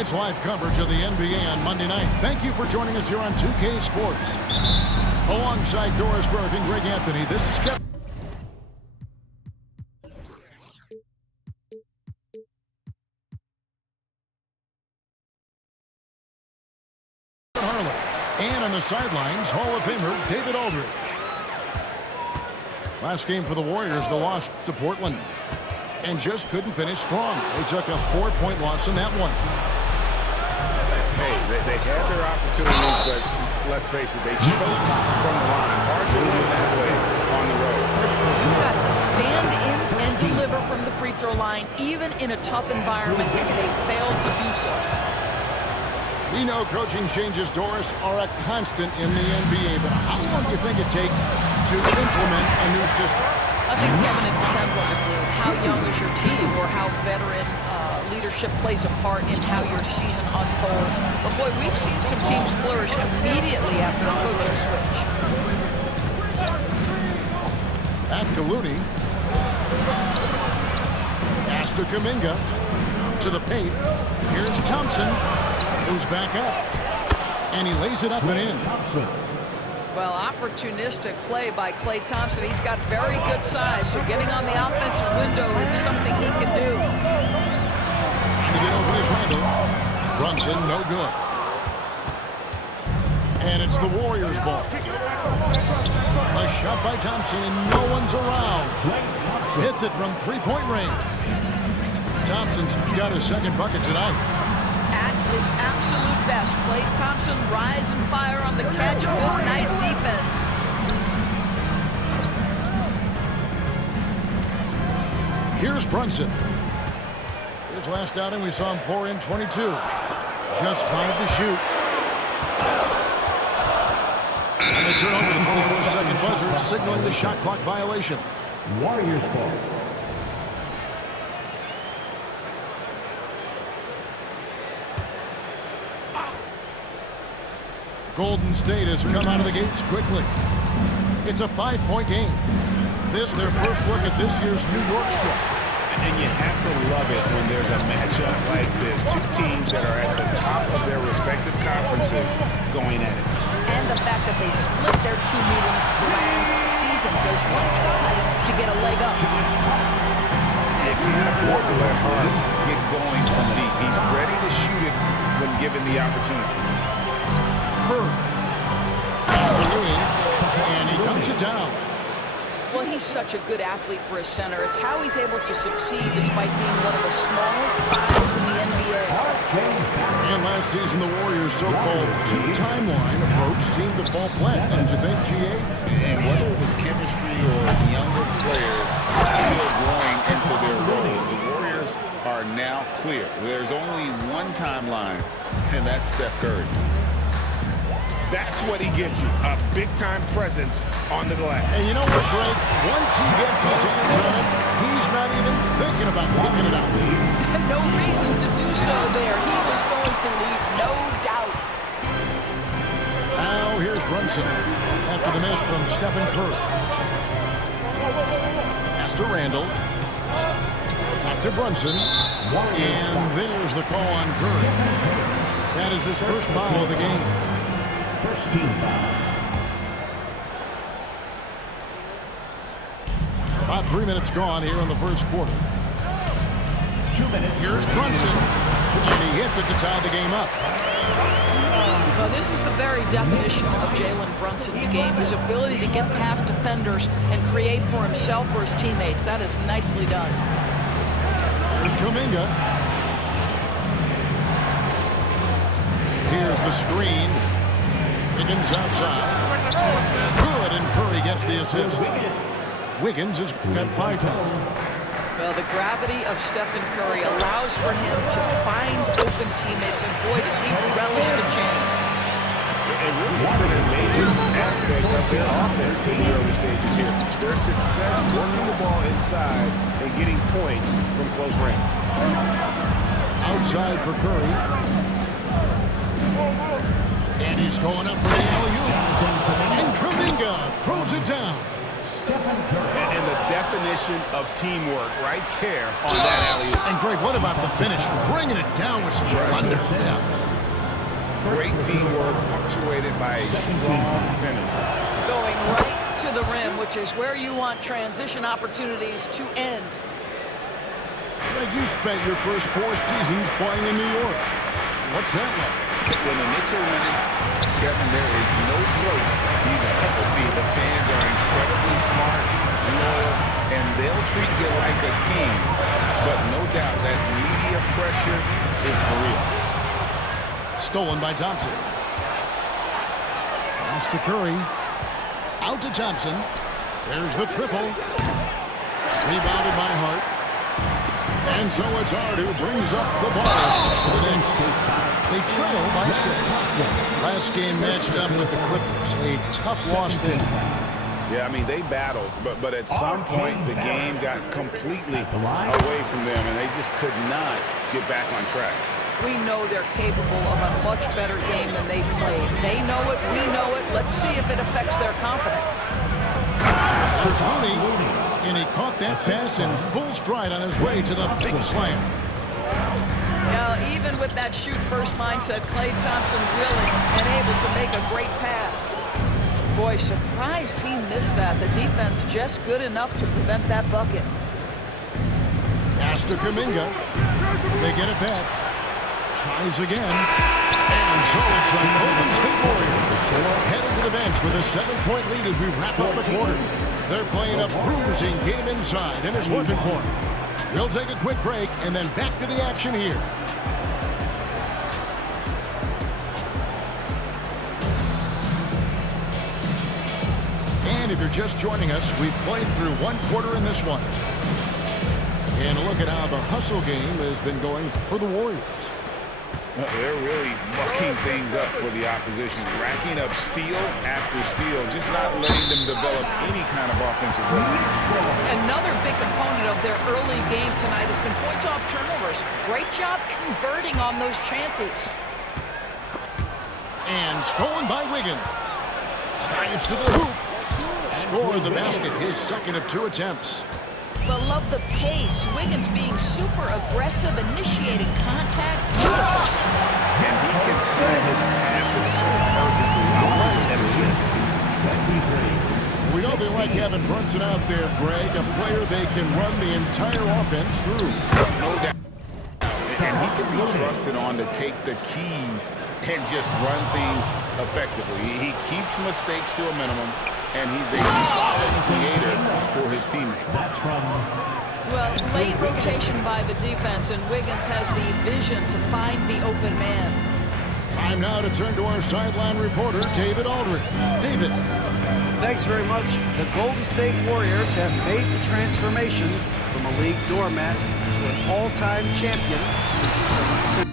It's live coverage of the NBA on Monday night. Thank you for joining us here on 2K Sports. Alongside Doris Burke and Greg Anthony, this is Kevin. And on the sidelines, Hall of Famer David Aldridge. Last game for the Warriors, the loss to Portland. And just couldn't finish strong. They took a 4-point loss in that one. Hey, they had their opportunities, but let's face it, they choked from the line. Hard to win that way on the road. You've got to stand in and deliver from the free throw line, even in a tough environment, and they failed to do so. We know coaching changes, Doris, are a constant in the NBA, but how long do you think it takes to implement a new system? I think, Kevin, it depends on the group. How young is your team, or how veteran leadership plays a part in how your season unfolds. But, boy, we've seen some teams flourish immediately after a coaching switch. At Galloudi. Pass to Kuminga. To the paint. Here's Thompson, who's back up. And he lays it up and in. Well, opportunistic play by Klay Thompson. He's got very good size, so getting on the offensive window is something he can do. And to get open is Randall. Brunson, no good. And it's the Warriors' ball. A shot by Thompson, and no one's around. Hits it from three-point range. Thompson's got his second bucket tonight. At his absolute best, Klay Thompson rise and fire on the catch. Good night defense. Here's Brunson. His last outing, we saw him pour in 22. Just 5 to shoot. And they turn over the 24-second buzzer, signaling the shot clock violation. Warriors ball. Golden State has come out of the gates quickly. It's a 5-point game. This, their first look at this year's New York squad. And you have to love it when there's a matchup like this. Two teams that are at the top of their respective conferences going at it. And the fact that they split their 2 meetings last season. Does one try to get a leg up? You can't afford to let Hart get going from deep. He's ready to shoot it when given the opportunity. And he dunks it down. Well, he's such a good athlete for a center. It's how he's able to succeed despite being one of the smallest files in the NBA. And last season, the Warriors' so-called two-timeline approach seemed to fall flat. Didn't you think, GA? And whether it was chemistry or younger players still growing into their roles, the Warriors are now clear. There's only one timeline, and that's Steph Curry. That's what he gives you, a big-time presence on the glass. And you know what, Greg? Once he gets his hands on it, he's not even thinking about kicking it out. No reason to do so there. He was going to leave, no doubt. Now here's Brunson after the miss from Stephen Curry. Pass to Randall. Back to Brunson. And there's the call on Curry. That is his first foul of the game. First team foul. About 3 minutes gone here in the first quarter. 2 minutes. Here's Brunson, and he hits it to tie the game up. Well, this is the very definition of Jalen Brunson's game, his ability to get past defenders and create for himself or his teammates. That is nicely done. Here's Kuminga. Here's the screen. Wiggins outside. Good, and Curry gets the assist. Wiggins has got 5 now. Well, the gravity of Stephen Curry allows for him to find open teammates, and boy, does he relish the change. It really has been a major aspect of their offense in the early stages here. Their success working the ball inside and getting points from close range. Outside for Curry. And he's going up for the alley-oop. And Kuminga throws it down. And the definition of teamwork right there on that alley-oop. And Greg, what about the finish? Bringing it down with some thunder. Yeah. Great teamwork punctuated by a strong finish. Going right to the rim, which is where you want transition opportunities to end. Greg, you spent your first 4 seasons playing in New York. What's that like? When the Knicks are winning, Kevin, there is no place you'd rather be. The fans are incredibly smart, loyal, and they'll treat you like a king. But no doubt that media pressure is for real. Stolen by Thompson. Pass to Curry. Out to Thompson. There's the triple. Rebounded by Hart. And so it's Hart who brings up the ball for the Knicks. They trail by 6. Last game matched up with the Clippers. A tough loss there. Yeah, I mean, they battled, but at some point the game got completely away from them, and they just could not get back on track. We know they're capable of a much better game than they played. They know it, we know it. Let's see if it affects their confidence. There's Mooney, and he caught that pass in full stride on his way to the big slam. Now, even with that shoot-first mindset, Klay Thompson willing and able to make a great pass. Boy, surprised he missed that. The defense just good enough to prevent that bucket. Pass to Kuminga. They get it back. Tries again. And so it's the Golden State Warriors heading to the bench with a 7-point lead as we wrap up the quarter. They're playing a bruising game inside, and it's working for them. We'll take a quick break and then back to the action here. And if you're just joining us, we've played through 1 quarter in this one. And a look at how the hustle game has been going for the Warriors. They're really mucking things up for the opposition, racking up steal after steal, just not letting them develop any kind of offensive rhythm. Another big component of their early game tonight has been points off turnovers. Great job converting on those chances. And stolen by Wiggins. Drives to the hoop. Scored the basket, his second of 2 attempts. But love the pace. Wiggins being super aggressive, initiating contact. Beautiful. And he can time his passes so perfectly. I love that assist. 23. We know they like having Brunson out there, Greg, a player they can run the entire offense through. No doubt. And he can be trusted on to take the keys and just run things effectively. He keeps mistakes to a minimum, and he's a solid creator for his teammates. That's from... Well, late rotation by the defense, and Wiggins has the vision to find the open man. Time now to turn to our sideline reporter, David Aldridge. David. Thanks very much. The Golden State Warriors have made the transformation from a league doormat to an all-time champion since the